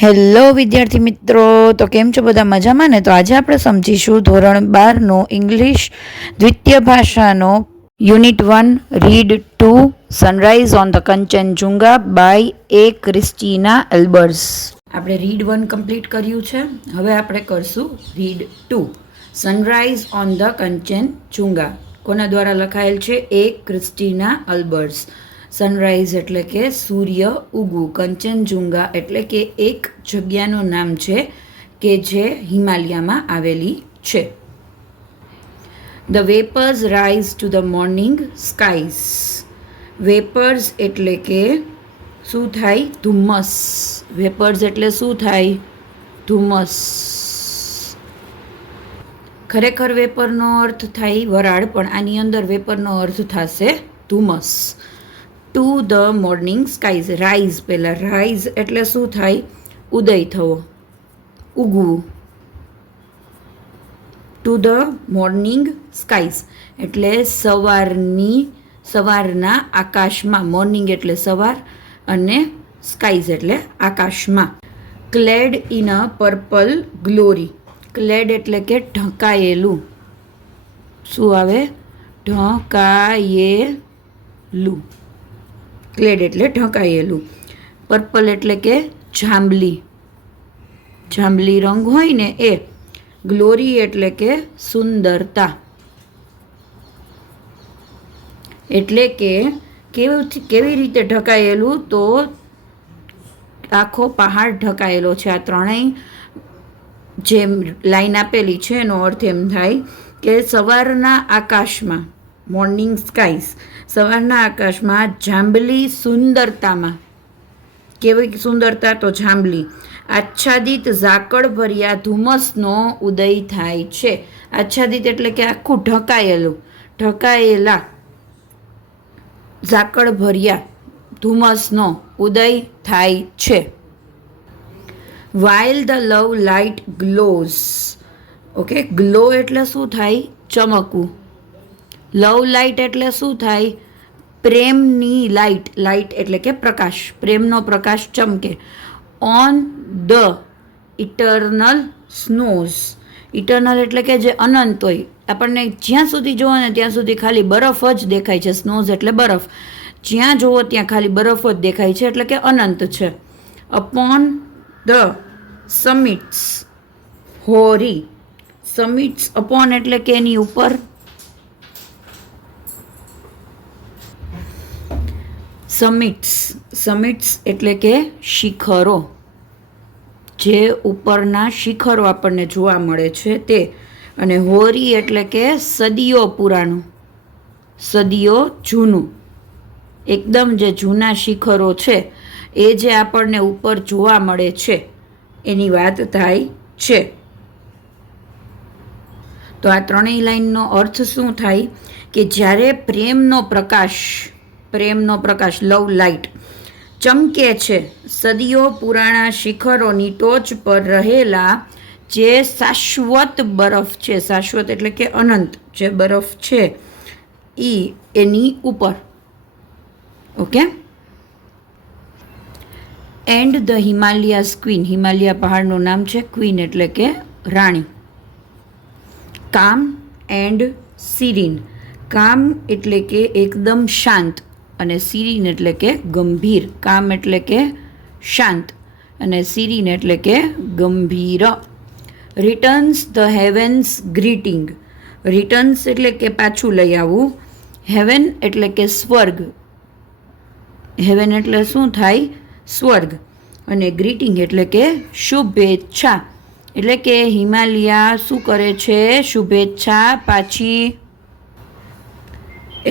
Hello વિદ્યાર્થી મિત્રો, તો કેમ છો બધા? મજામાં ને? તો આજે આપણે સમજીશું ધોરણ 12નો ઇંગ્લિશ દ્વિતીય ભાષાનો unit 1 read 2 sunrise on the Kanchenjunga by a Christina Albers. આપણે રીડ 1 કમ્પ્લીટ કર્યું છે. હવે આપણે કરશું read 2 sunrise on the Kanchenjunga. કોના દ્વારા લખાયેલ છે? એ ક્રિસ્ટીના એલ્બર્સ. સનરાઈઝ એટલે કે સૂર્ય ઉગવું, કંચનજુંગા એટલે કે એક જગ્યાનું નામ છે કે જે હિમાલયમાં આવેલી છે. The vapours rise to the morning skies. Vapours એટલે કે શું થાય? ધુમ્મસ. વેપર્સ એટલે શું થાય? ધુમ્મસ. ખરેખર વેપરનો અર્થ થાય વરાળ, પણ આની અંદર વેપરનો અર્થ થશે ધુમ્મસ. To the morning skies. Rise, પહેલાં રાઇઝ એટલે શું થાય? ઉદય થવો, ઉગવું. ટુ ધ મોર્નિંગ સ્કાઈઝ એટલે સવારના આકાશમાં. મોર્નિંગ એટલે સવાર અને સ્કાઈઝ એટલે આકાશમાં. Clad in a purple glory. Clad એટલે કે ઢંકાયેલું. શું આવે? ઢંકાયેલું. ક્લેડ એટલે ઢંકાયેલું. પર્પલ એટલે કે જાંબલી. જાંબલી રંગ હોય ને એ. ગ્લોરી એટલે કે સુંદરતા. એટલે કે કેવી રીતે ઢંકાયેલું? તો આખો પહાડ ઢંકાયેલો છે. આ ત્રણેય જે લાઈન આપેલી છે એનો અર્થ એમ થાય કે સવારના આકાશમાં, મોર્નિંગ સ્કાઈઝ, સવારના આકાશમાં જાંબલી સુંદરતામાં. કેવી સુંદરતા? તો જાંબલી. આચ્છાદિત ઝાકળ ભર્યા ધુમ્મસનો ઉદય થાય છે. આચ્છાદિત એટલે કે આખું ઢંકાયેલું, ઢંકાયેલા ઝાકળ ભર્યા ધુમ્મસનો ઉદય થાય છે. While the love light glows. Okay, glow એટલે શું થાય? ચમકવું. લવ લાઇટ એટલે શું થાય? પ્રેમની લાઇટ. લાઇટ એટલે કે પ્રકાશ. પ્રેમનો પ્રકાશ ચમકે. On the eternal snows. Eternal એટલે કે જે અનંત હોય. આપણને જ્યાં સુધી જોવો ને ત્યાં સુધી ખાલી બરફ જ દેખાય છે. સ્નોઝ એટલે બરફ. જ્યાં જોવો ત્યાં ખાલી બરફ જ દેખાય છે, એટલે કે અનંત છે. Upon the summits hoary. Summits, upon એટલે કે એની ઉપર. સમિટ્સ એટલે કે શિખરો. જે ઉપરના શિખરો આપણને જોવા મળે છે તે. અને હોરી એટલે કે સદીઓ પુરાણું, સદીઓ જૂનું. એકદમ જે જૂના શિખરો છે એ જે આપણને ઉપર જોવા મળે છે એની વાત થાય છે. તો આ ત્રણેય લાઈનનો અર્થ શું થાય? કે જ્યારે પ્રેમનો પ્રકાશ, લવ લાઇટ ચમકે છે સદીઓ પુરાણા શિખરોની ટોચ પર રહેલા જે શાશ્વત બરફ છે. શાશ્વત એટલે કે અનંત જે બરફ છે એની ઉપર. Okay. And the Himalayas queen. Himalaya પહાડનું નામ છે. ક્વીન એટલે કે રાણી. કામ એન્ડ સિરીન. કામ એટલે કે એકદમ શાંત, અને સિરીન એટલે કે ગંભીર. કામ એટલે કે શાંત અને સિરીન એટલે કે ગંભીર. Returns the heavens greeting. Returns એટલે કે પાછું લઈ આવવું. હેવન એટલે કે સ્વર્ગ. હેવન એટલે શું થાય? સ્વર્ગ. અને ગ્રીટિંગ એટલે કે શુભેચ્છા. એટલે કે હિમાલયા શું કરે છે? શુભેચ્છા પાછી.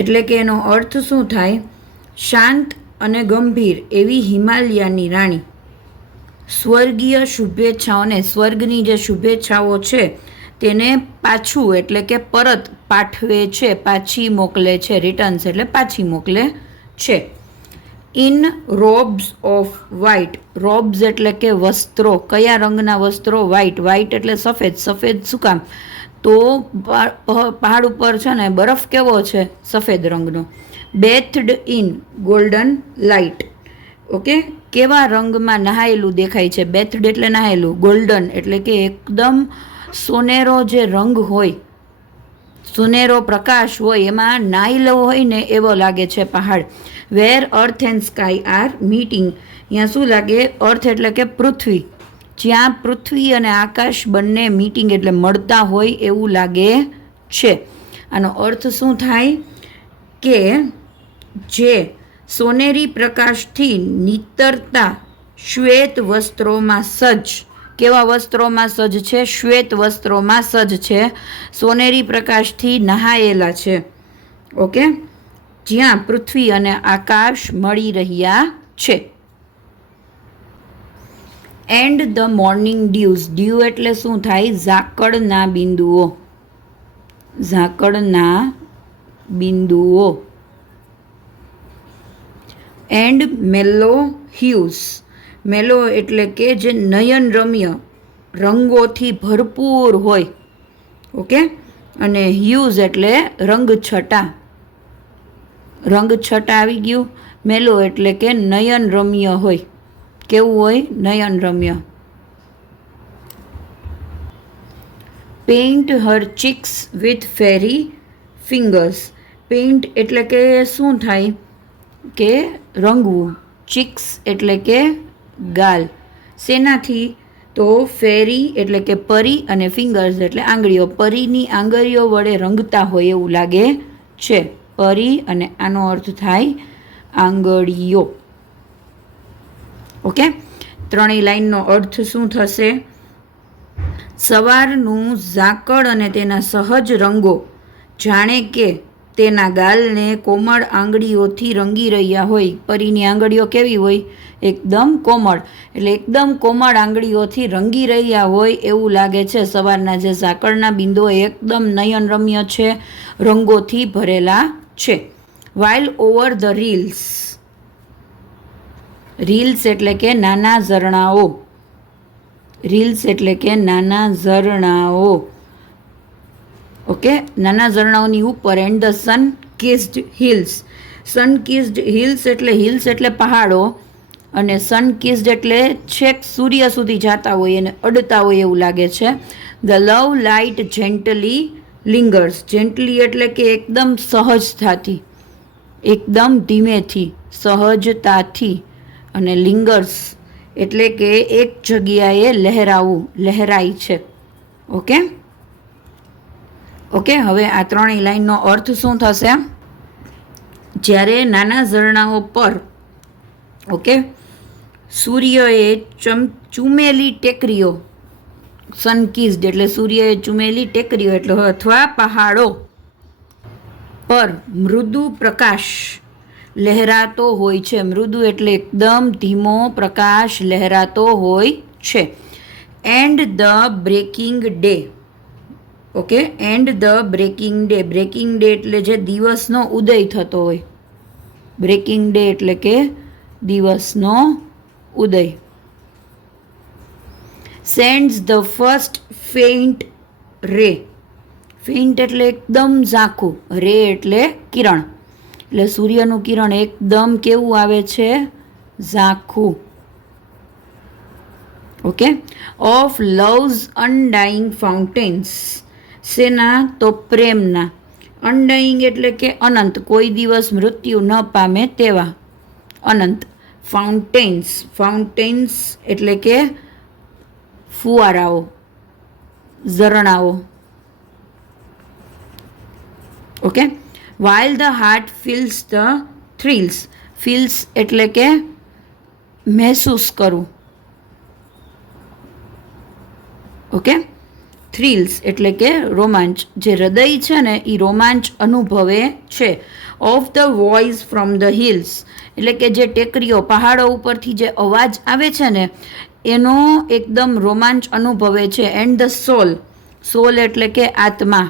એટલે કે એનો અર્થ શું થાય? શાંત અને ગંભીર એવી હિમાલયાની રાણી સ્વર્ગીય શુભેચ્છાઓને, સ્વર્ગની જે શુભેચ્છાઓ છે તેને પાછું એટલે કે પરત પાઠવે છે, પાછી મોકલે છે. રિટર્ન્સ એટલે પાછી મોકલે છે. In robes of white. Robes એટલે કે વસ્ત્રો. કયા રંગના વસ્ત્રો? વ્હાઇટ. વ્હાઇટ એટલે સફેદ. સફેદ શું કામ? તો પહાડ ઉપર છે ને બરફ કેવો છે? સફેદ રંગનો. બેથડ ઇન ગોલ્ડન લાઇટ. ઓકે, કેવા રંગમાં નહાયેલું દેખાય છે? બેથડ એટલે નહાયેલું. ગોલ્ડન એટલે કે એકદમ સોનેરો જે રંગ હોય, સુનેરો પ્રકાશ હોય, એમાં નાઈલો હોય ને એવો લાગે છે પહાડ. Where earth and sky are meeting. અહીંયા શું લાગે? અર્થ એટલે કે પૃથ્વી. જ્યાં પૃથ્વી અને આકાશ બંને મીટિંગ એટલે મળતા હોય એવું લાગે છે. આનો અર્થ શું થાય કે જે સોનેરી પ્રકાશથી નીતરતા શ્વેત વસ્ત્રોમાં સજ્જ. કેવા વસ્ત્રોમાં સજ્જ છે? શ્વેત વસ્ત્રોમાં સજ્જ છે, સોનેરી પ્રકાશથી નહાયેલા છે. ઓકે, જ્યાં પૃથ્વી અને આકાશ મળી રહ્યા છે. And the morning dews. Dew એટલે શું થાય? ઝાકળના બિંદુઓ. ઝાકળના બિંદુઓ. એન્ડ મેલો હ્યુઝ. મેલો એટલે કે જે નયનરમ્ય રંગોથી ભરપૂર હોય. ઓકે, અને હ્યુઝ એટલે રંગછટા. રંગછટા આવી ગયું. મેલો એટલે કે નયનરમ્ય હોય. કેવું હોય? નયનરમ્ય. Paint her cheeks with fairy fingers. Paint એટલે કે શું થાય? કે રંગવું. ચીક્સ એટલે કે ગાલ. શેનાથી? તો ફેરી એટલે કે પરી અને ફિંગર્સ એટલે આંગળીઓ. પરીની આંગળીઓ વડે રંગતા હોય એવું લાગે છે. પરી અને આનો અર્થ થાય આંગળીઓ. ઓકે, ત્રણેય લાઈનનો અર્થ શું થશે? સવારનું ઝાકળ અને તેના સહજ રંગો જાણે કે તેના ગાલને કોમળ આંગળીઓથી રંગી રહ્યા હોય. પરીની આંગળીઓ કેવી હોય? એકદમ કોમળ. એટલે એકદમ કોમળ આંગળીઓથી રંગી રહ્યા હોય એવું લાગે છે. સવારના જે ઝાકળના બિંદુઓ એકદમ નયનરમ્ય છે, રંગોથી ભરેલા છે. While over the reels. Reels એટલે કે નાના ઝરણાઓ. રીલ્સ એટલે કે નાના ઝરણાઓ. ઓકે, નાના ઝરણાઓની ઉપર. And the sun kissed hills. Sun kissed hills એટલે પહાડો, અને સન કિસ્ડ એટલે છેક સૂર્ય સુધી જતા હોય અને અડતા હોય એવું લાગે છે. The love light gently lingers. Gently એટલે કે એકદમ સહજતાથી, એકદમ ધીમેથી, સહજતાથી. અને લિંગર્સ એટલે કે એક જગ્યાએ લહેરાવું, લહેરાય છે. ઓકે ઓકે, હવે આ ત્રણેય લાઈનનો અર્થ શું થશે? જ્યારે નાના ઝરણાઓ પર ઓકે સૂર્યએ ચૂમેલી ટેકરીઓ, સનકિસ્ડ એટલે સૂર્યએ ચૂમેલી ટેકરીઓ એટલે અથવા પહાડો પર મૃદુ પ્રકાશ લહેરાતો હોય છે. મૃદુ એટલે એકદમ ધીમો પ્રકાશ લહેરાતો હોય છે. And the breaking day. Okay, and the breaking day. Breaking day એટલે જે દિવસનો ઉદય થતો હોય. બ્રેકિંગ ડે એટલે કે દિવસનો ઉદય. સેન્ડ્સ ધ ફર્સ્ટ ફેઇન્ટ રે. ફેઇન્ટ એટલે એકદમ ઝાંખું, રે એટલે કિરણ. એટલે સૂર્યનું કિરણ એકદમ કેવું આવે છે? ઝાંખું. Okay, of loves undying fountains. શેના? તો પ્રેમના. અનડાઈંગ એટલે કે અનંત, કોઈ દિવસ મૃત્યુ ન પામે તેવા. અનંત. ફાઉન્ટેન્સ. ફાઉન્ટેન્સ એટલે કે ફુવારાઓ, ઝરણાઓ. Okay, while the heart feels the thrills. feels એટલે કે મહેસૂસ કરવું. ઓકે, થ્રિલ્સ એટલે કે રોમાંચ. જે હૃદય છે ને એ રોમાંચ અનુભવે છે. Of the voice from the hills એટલે કે જે ટેકરીઓ, પહાડો ઉપરથી જે અવાજ આવે છે ને એનો એકદમ રોમાંચ અનુભવે છે. એન્ડ ધ સોલ. સોલ એટલે કે આત્મા.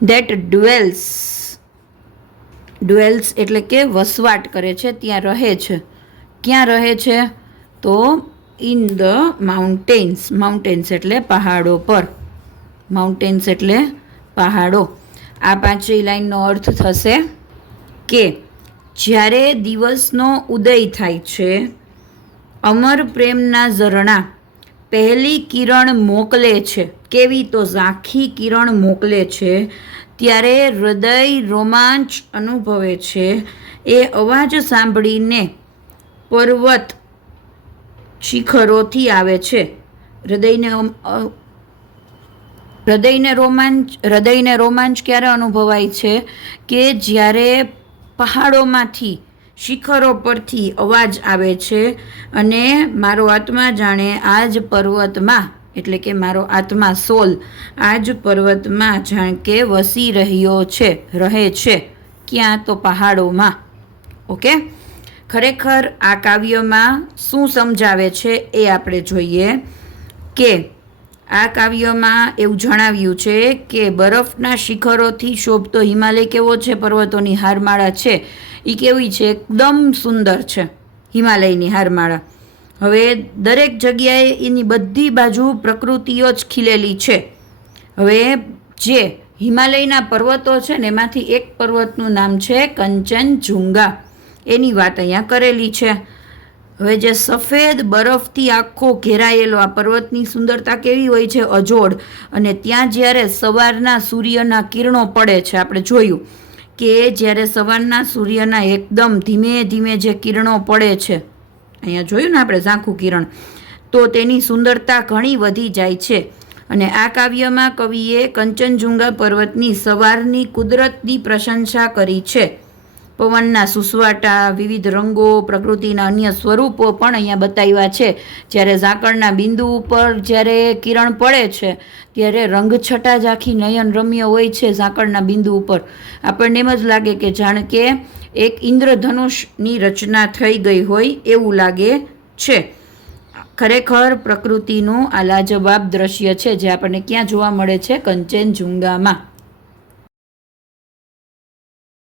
That dwells. ડ્વેલ્સ એટલે કે વસવાટ કરે છે, ત્યાં રહે છે. ક્યાં રહે છે? તો ઇન ધ માઉન્ટેન્સ. માઉન્ટેન્સ એટલે પહાડો પર. માઉન્ટેન્સ એટલે પહાડો. આ પાંચેય લાઈનનો અર્થ થશે કે જ્યારે દિવસનો ઉદય થાય છે, અમર પ્રેમના ઝરણા પહેલી કિરણ મોકલે છે, કેવી તો ઝાંખી કિરણ મોકલે છે, ત્યારે હૃદય રોમાંચ અનુભવે છે. એ અવાજ સાંભળીને પર્વત શિખરોથી આવે છે. હૃદયને રોમાંચ ક્યારે અનુભવાય છે કે જ્યારે પહાડોમાંથી શિખરો પરથી અવાજ આવે છે અને મારો આત્મા જાણે આ જ પર્વતમાં, એટલે કે મારો આત્મા સોલ આ જ પર્વતમાં જાણ કે વસી રહ્યો છે, રહે છે. ક્યાં? તો પહાડોમાં. ઓકે, ખરેખર આ કાવ્યમાં શું સમજાવે છે એ આપણે જોઈએ કે આ કાવ્યમાં એવું જણાવ્યું છે કે બરફના શિખરોથી શોભતો હિમાલય કેવો છે, પર્વતોની હારમાળા છે એ કેવી છે, એકદમ સુંદર છે હિમાલયની હારમાળા. હવે દરેક જગ્યાએ એની બધી બાજુ પ્રકૃતિઓ જ ખીલેલી છે. હવે જે હિમાલયના પર્વતો છે ને એમાંથી એક પર્વતનું નામ છે કંચનજુંગા, એની વાત અહીંયા કરેલી છે. હવે જે સફેદ બરફથી આખો ઘેરાયેલો આ પર્વતની સુંદરતા કેવી હોય છે, અજોડ. અને ત્યાં જ્યારે સવારના સૂર્યના કિરણો પડે છે, આપણે જોયું કે જ્યારે સવારના સૂર્યના એકદમ ધીમે ધીમે જે કિરણો પડે છે, અહીંયા જોયું ને આપણે ઝાંખું કિરણ, તો તેની સુંદરતા ઘણી વધી જાય છે. અને આ કાવ્યમાં કવિએ કંચનજુંગા પર્વતની સવારની કુદરતની પ્રશંસા કરી છે. પવનના સુસવાટા, વિવિધ રંગો, પ્રકૃતિના અન્ય સ્વરૂપો પણ અહીંયા બતાવ્યા છે. જ્યારે ઝાકળના બિંદુ ઉપર જ્યારે કિરણ પડે છે ત્યારે રંગછટા જ આખી નયનરમ્ય હોય છે. ઝાકળના બિંદુ ઉપર આપણને એમ જ લાગે કે જાણે કે એક ઇન્દ્રધનુષની રચના થઈ ગઈ હોય એવું લાગે છે. ખરેખર પ્રકૃતિનું આ લાજવાબ દ્રશ્ય છે જે આપણને ક્યાં જોવા મળે છે? કંચનજુંગામાં.